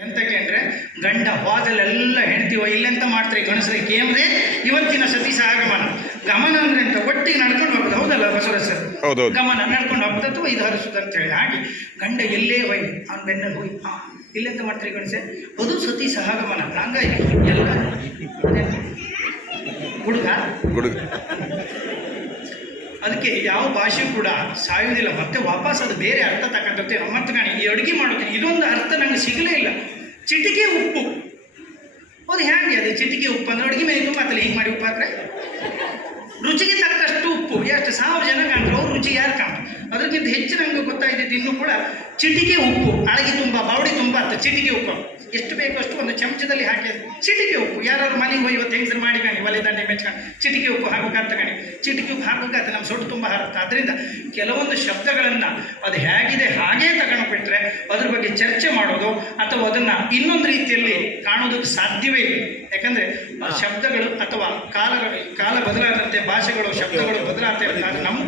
ಎಂತಕ್ಕೆ ಅಂದರೆ ಗಂಡ ಹೋದಲ್ಲೆಲ್ಲ ಹೆಣ್ತೀವ ಇಲ್ಲೆಂತ ಮಾಡ್ತಾರೆ ಗಣಸರಿಗೆ ಕೇಮ್ರೆ ಇವತ್ತಿನ ಸತಿ ಆಗಮನ. ಗಮನ ಅಂದ್ರೆ ಅಂತ ಒಟ್ಟಿಗೆ ನಡ್ಕೊಂಡು ಹೋಗ್ತದೆ ಹೌದಲ್ಲ ಬಸವರಾಜ್ ಸರ್? ಗಮನ ನಡ್ಕೊಂಡು ಹೋಗ್ತದೆ ಅಥವಾ ಇದು ಹರಿಸುದು ಅಂತ ಹೇಳಿ. ಹಾಗೆ ಗಂಡ ಎಲ್ಲೇ ಹೋಯ್ತು ಅವ್ನ ಬೆನ್ನಲ್ಲಿ ಹೋಯ್ ಹಾ ಇಲ್ಲೆಂತ ಮಾಡ್ತಾರೆ ಗಣಸೆ ಅದು ಸತಿ ಸಹಗಮನ ಹಂಗಾಗಿ ಎಲ್ಲ ಹುಡುಗ? ಹುಡುಗ. ಅದಕ್ಕೆ ಯಾವ ಭಾಷೆ ಕೂಡ ಸಾಯುವುದಿಲ್ಲ. ಮತ್ತೆ ವಾಪಸ್ ಅದು ಬೇರೆ ಅರ್ಥ ತಗೊಂಡಂತೆ ಮತ್ತೆ ಕಾಣಿ ಈ ಅಡುಗೆ ಮಾಡೋದು, ಇದೊಂದು ಅರ್ಥ ನಂಗೆ ಸಿಗಲೇ ಇಲ್ಲ. ಚಿಟಿಕೆ ಉಪ್ಪು. ಅದು ಹೇಗೆ ಅದು ಚಿಟಿಕೆ ಉಪ್ಪು ಅಂದ್ರೆ ಅಡುಗೆ ಮೇಲೆ ತುಂಬ ಹೀಗೆ ಮಾಡಿ ಉಪ್ಪು ಹಾಕ್ರೆ? ರುಚಿಗೆ ತಕ್ಕಷ್ಟು ಉಪ್ಪು. ಎಷ್ಟು ಸಾವಿರ ಜನ ಕಾಣ್ತಾರೆ ಅವ್ರು ರುಚಿ ಯಾರು ಕಾಣ ಅದಕ್ಕಿಂತ ಹೆಚ್ಚು ನಂಗೆ ಗೊತ್ತಾಯ್ತಿದ್ದು ಇನ್ನೂ ಕೂಡ ಚಿಟಿಕೆ ಉಪ್ಪು. ಅಳಗಿ ತುಂಬ, ಬಾವಡಿ ತುಂಬ ಅಂತ ಚಿಟಿಕೆ ಉಪ್ಪು. ಎಷ್ಟು ಬೇಕು ಚಮಚದಲ್ಲಿ ಹಾಕಿ ಚಿಟಿಕೆ ಉಪ್ಪು. ಯಾರು ಮನೆಗೆ ಹೋಗಿ ಇವತ್ತು ಹೆಂಗಸರು ಮಾಡಿ ಕಾಣಿ ಒಲೆ ದಂಡೆ ಮೆಚ್ಕೊಂಡು ಚಿಟಿಕೆ ಉಪ್ಪು ಹಾಕಬೇಕಂತ ಕಾಣಿ. ಚಿಟಿಕೆ ಉಪ್ಪು ಹಾಕೋಕಂತ ನಮ್ಮ ಸೊಟ್ಟು ತುಂಬ ಹಾರುತ್ತೆ. ಅದರಿಂದ ಕೆಲವೊಂದು ಶಬ್ದಗಳನ್ನು ಅದು ಹೇಗಿದೆ ಹಾಗೇ ತಗೊಂಡು ಬಿಟ್ರೆ ಅದ್ರ ಬಗ್ಗೆ ಚರ್ಚೆ ಮಾಡೋದು ಅಥವಾ ಅದನ್ನು ಇನ್ನೊಂದು ರೀತಿಯಲ್ಲಿ ಕಾಣೋದಕ್ಕೆ ಸಾಧ್ಯವೇ ಇಲ್ಲ. ಯಾಕಂದರೆ ಶಬ್ದಗಳು ಅಥವಾ ಕಾಲಗಳು ಕಾಲ ಬದಲಾದಂತೆ ಭಾಷೆಗಳು ಶಬ್ದಗಳು ಬದಲಾಗ್ತಾ ನಮ್ಮ